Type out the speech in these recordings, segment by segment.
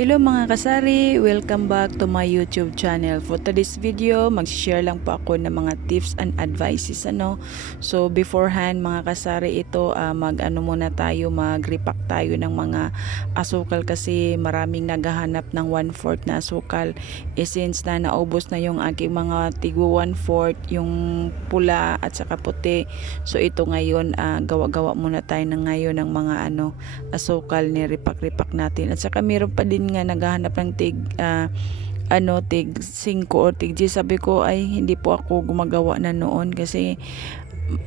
Hello mga kasari! Welcome back to my YouTube channel. For today's video, mag-share lang po ako ng mga tips and advices. So beforehand mga kasari, ito muna tayo, mag-repack tayo ng mga asukal kasi maraming naghahanap ng 1/4 na asukal. Since na naubos na yung aking mga tigwa 1/4, yung pula at saka puti. So ito ngayon, gawa-gawa muna tayo ngayon ng mga asukal ni repack natin. At saka meron pa din nga naghahanap ng tig 5 or tig 10. Sabi ko ay hindi po ako gumagawa na noon kasi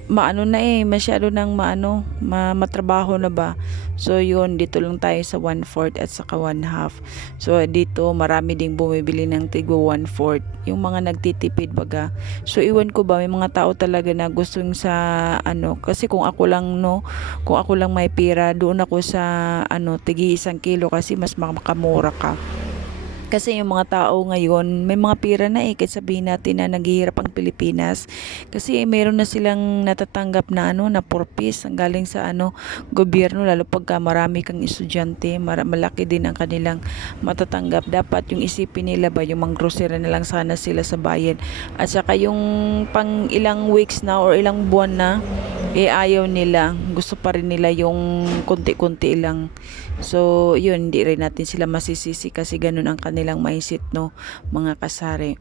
masyado nang matrabaho na ba. So yun, dito lang tayo sa 1/4 at saka 1/2. So dito marami ding bumibili ng tigwa 1/4, yung mga nagtitipid baga. So iwan ko ba, may mga tao talaga na gustong sa kasi kung ako lang may pera, doon ako sa tigi 1 kilo kasi mas makamura ka. Kasi yung mga tao ngayon, may mga pira na kahit sabihin natin na naghihirap ang Pilipinas. Kasi meron na silang natatanggap na na purpose ang galing sa gobyerno, lalo pagka marami kang estudyante, malaki din ang kanilang matatanggap. Dapat yung isipin nila ba, yung mga grocery na lang sana sila sa bayan. At saka yung pang ilang weeks na or ilang buwan na, ayaw nila. Gusto pa rin nila yung konti-konti lang. So yun, hindi rin natin sila masisisi kasi ganun ang kanilang mindset, mga kasari.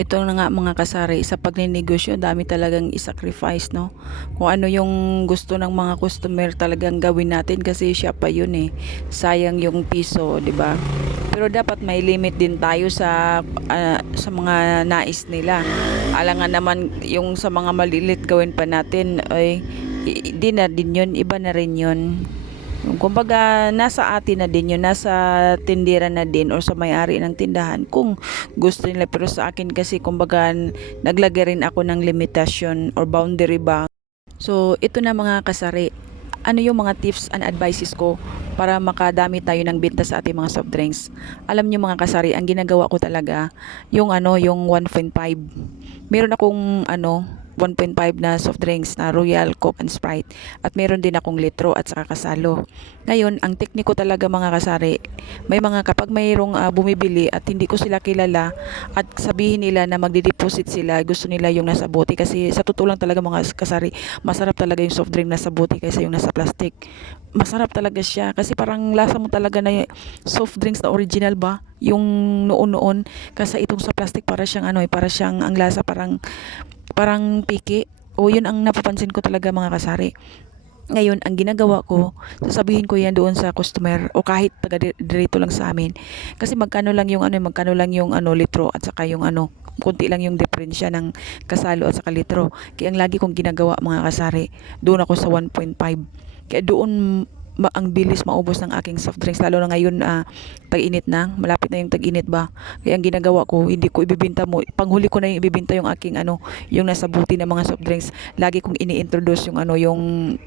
Ito na nga mga kasari, sa pagninegosyo, dami talagang isacrifice, kung ano yung gusto ng mga customer talagang gawin natin kasi siya pa yun sayang yung piso, di ba? Pero dapat may limit din tayo sa mga nais nila. Alangan naman yung sa mga malilit gawin pa natin ay di na din yun, iba na rin yun. Kumbaga nasa atin na din yun, nasa tindera na din o sa may-ari ng tindahan kung gusto nila. Pero sa akin kasi kumbaga naglagay rin ako ng limitasyon or boundary ba. So ito na mga kasari, ano yung mga tips and advices ko para makadami tayo ng benta sa ating mga soft drinks. Alam niyo mga kasari, ang ginagawa ko talaga yung yung 1.5. Meron akong 1.5 na soft drinks na Royal, Coke and Sprite, at meron din akong litro at saka kasalo. Ngayon, ang tekniko talaga mga kasari, may mga kapag mayroong bumibili at hindi ko sila kilala at sabihin nila na magdi-deposit sila, gusto nila yung nasa bote. Kasi sa totoo lang talaga mga kasari, masarap talaga yung soft drink nasa bote kaysa yung nasa plastic. Masarap talaga siya kasi parang lasa mo talaga na soft drinks na original ba, yung noon kasi itong sa plastic para siyang para siyang ang lasa parang piki. O yun ang napapansin ko talaga mga kasari. Ngayon, ang ginagawa ko, sasabihin ko yan doon sa customer o kahit taga dito lang sa amin. Kasi magkano lang yung litro at saka yung kunti lang yung diferensya ng kasalo at saka litro. Kaya ang lagi kong ginagawa mga kasari, doon ako sa 1.5. Kaya doon ang bilis maubos ng aking soft drinks, lalo na ngayon tag-init na, malapit na yung tag-init ba. Kaya ang ginagawa ko, hindi ko ibibenta mo, panghuli ko na yung ibibenta yung aking yung nasa buti ng mga soft drinks. Lagi kong ini-introduce yung 1.5.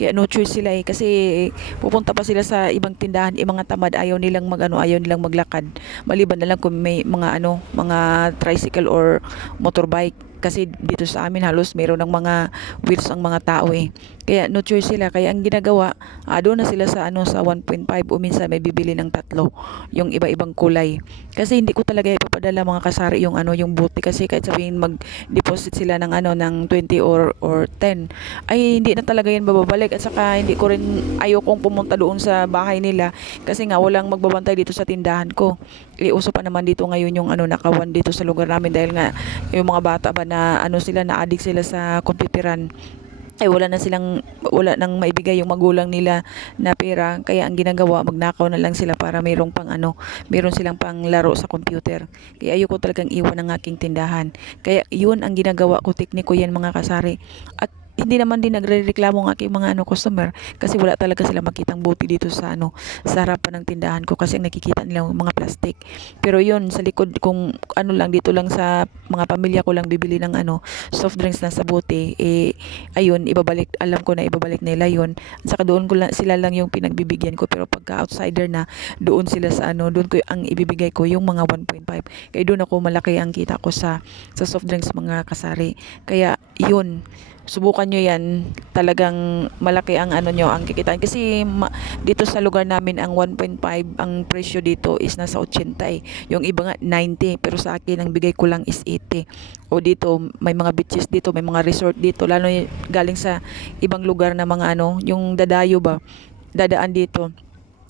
Kaya no choice sila kasi pupunta pa sila sa ibang tindahan, mga tamad, ayaw nilang maglakad, maliban na lang kung may mga tricycle or motorbike. Kasi dito sa amin halos meron ng mga wheels ang mga tao kaya no choice sila. Kaya ang ginagawa, doon na sila sa sa 1.5 o minsan may bibili ng tatlo, yung iba-ibang kulay. Kasi hindi ko talaga ipapadala mga kasari yung buti kasi kahit sabihin mag-deposit sila ng ng 20 or 10, ay hindi na talaga yan bababalik. At saka hindi ko rin, ayokong pumunta doon sa bahay nila kasi nga walang magbabantay dito sa tindahan ko. Uso pa naman dito ngayon yung nakawan dito sa lugar namin dahil nga yung mga bata ba na sila, na-addict sila sa computeran, ay wala nang maibigay yung magulang nila na pera. Kaya ang ginagawa, magnakaw na lang sila para meron silang pang laro sa computer. Kaya ayoko talagang iwan ang aking tindahan. Kaya yun ang ginagawa ko, tekniko yan mga kasari. At hindi naman din nagrereklamo ng aking mga customer kasi wala talaga sila makitang buti dito sa sa harapan ng tindahan ko kasi ang nakikita nila mga plastic. Pero yun sa likod, kung lang dito lang sa mga pamilya ko lang bibili ng soft drinks na sa bote, ayun, alam ko na ibabalik nila yun. At saka doon sila lang yung pinagbibigyan ko. Pero pagka outsider na, doon sila sa doon ko ang ibibigay ko yung mga 1.5. Kaya doon ako malaki ang kita ko sa soft drinks mga kasari. Kaya yun, subukan nyo yan. Talagang malaki ang ano nyo, ang kikitain. Kasi dito sa lugar namin, ang 1.5, ang presyo dito is nasa 80 eh. Yung iba nga 90, pero sa akin, ang bigay ko lang is 80. O dito, may mga beaches dito, may mga resort dito, lalo galing sa ibang lugar na mga ano, yung dadayo ba, dadaan dito.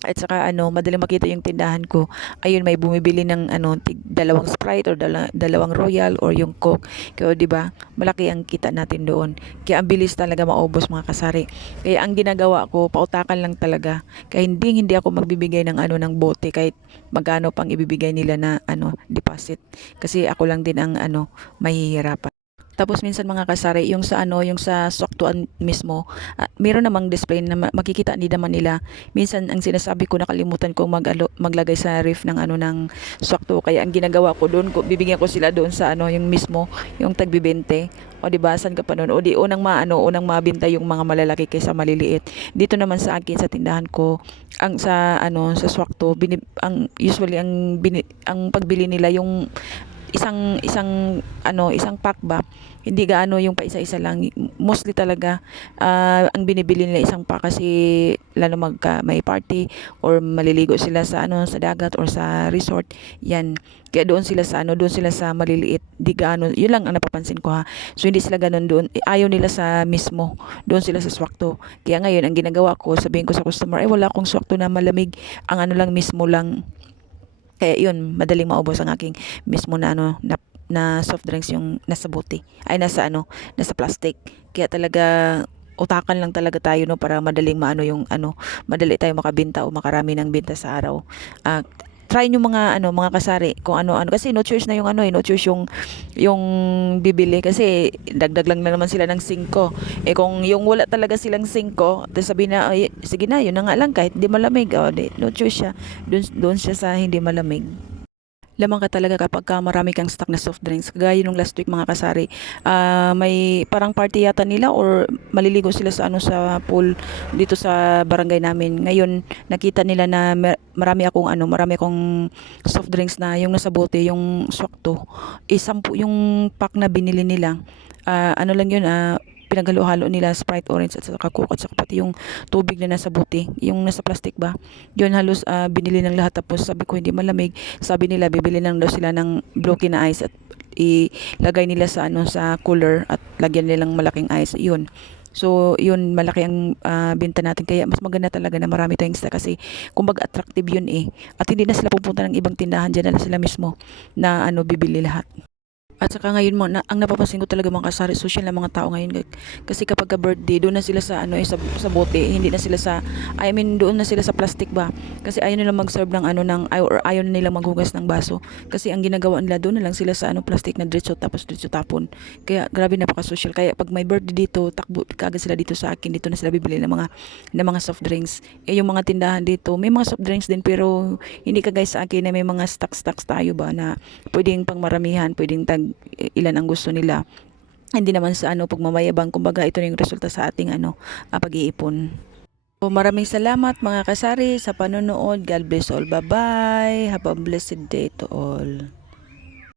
At saka ano, madaling makita yung tindahan ko. Ayun, may bumibili ng ano, dalawang Sprite or dalawang Royal or yung Coke. Kaya 'di ba? Malaki ang kita natin doon. Kaya ang bilis talaga maubos mga kasari. Kaya ang ginagawa ko, pautakan lang talaga. Kaya hindi ako magbibigay ng ano ng bote kahit magkano pang ibibigay nila na ano, deposit. Kasi ako lang din ang ano, mahihirapan. Tapos minsan mga kasari, yung sa ano, yung sa swaktuan mismo, meron namang display na makikita ni naman nila. Minsan ang sinasabi ko, nakalimutan kong maglagay sa ref ng ano ng swakto. Kaya ang ginagawa ko doon, bibigyan ko sila doon sa ano, yung mismo, yung tagbibente. O di ba, saan ka pa noon? O di unang mabinta yung mga malalaki kaysa maliliit. Dito naman sa akin sa tindahan ko, ang sa ano sa swakto, ang usually ang pagbili nila yung isang pack ba, hindi gaano yung pa isa-isa lang, mostly talaga ang binibili nila isang pack kasi lalo may party or maliligo sila sa ano sa dagat or sa resort yan, kaya doon sila sa ano, doon sila sa maliliit, di gaano, yun lang ang napapansin ko ha. So hindi sila ganun doon, ayaw nila sa mismo, doon sila sa swakto. Kaya ngayon ang ginagawa ko, sabihin ko sa customer, wala akong swakto na malamig, ang ano lang mismo lang. Kaya yun, madaling maubos ang aking mismo na ano na soft drinks yung nasa bote. Ay nasa ano, nasa plastic. Kaya talaga utakan lang talaga tayo no para madaling maano yung ano, madali tayo makabenta o makarami ng benta sa araw. Try nyo mga ano, mga kasari kung ano kasi no choice na yung ano no choice yung bibili kasi dagdag lang na naman sila ng 5. Kung yung wala talaga silang 5, tapos sabi na ay, sige na yun na nga lang kahit di malamig, no choice siya. Doon siya sa hindi malamig. Lamang ka talaga kapag marami kang stock na soft drinks. Kagaya nung last week mga kasari, may parang party yata nila or maliligo sila sa ano sa pool dito sa barangay namin. Ngayon nakita nila na marami akong soft drinks na yung nasa bote, yung swakto. 10 yung pack na binili nila. Ano lang yun, pinaghalo-halo nila Sprite, orange at saka Coke at saka pati yung tubig na nasa bote, yung nasa plastic ba. Yun halos binili ng lahat, tapos sabi ko hindi malamig. Sabi nila bibili lang daw sila ng blocky na ice at ilagay nila sa ano sa cooler at lagyan nilang malaking ice. Yun. So, yun, malaki ang binta natin. Kaya, mas maganda talaga na marami tayong stock kasi, kumbaga, attractive yun eh. At hindi na sila pupunta ng ibang tindahan, dyan na sila mismo na ano, bibili lahat. At saka ngayon mo, ang napapansin ko talaga mga kasari, social na mga tao ngayon. Kasi kapag birthday, doon na sila sa ano sa bote, hindi na sila sa, I mean, doon na sila sa plastic ba. Kasi ayaw nila mag-serve ng ano or ayaw nila maghugas ng baso. Kasi ang ginagawa nila doon na lang sila sa ano plastic na diretso tapos diretso tapon. Kaya grabe, napaka-social. Kaya pag may birthday dito, takbo kagad sila dito sa akin. Dito na sila bibili ng mga soft drinks. Yung mga tindahan dito, may mga soft drinks din pero hindi kagaya sa akin na may mga stocks tayo ba na pwedeng pangmaramihan, pwedeng ilan ang gusto nila. Hindi naman sa ano pagmamayabang, kumbaga ito na yung resulta sa ating ano pag-iipon. So, maraming salamat mga kasari sa panonood. God bless all. Bye bye. Have a blessed day to all.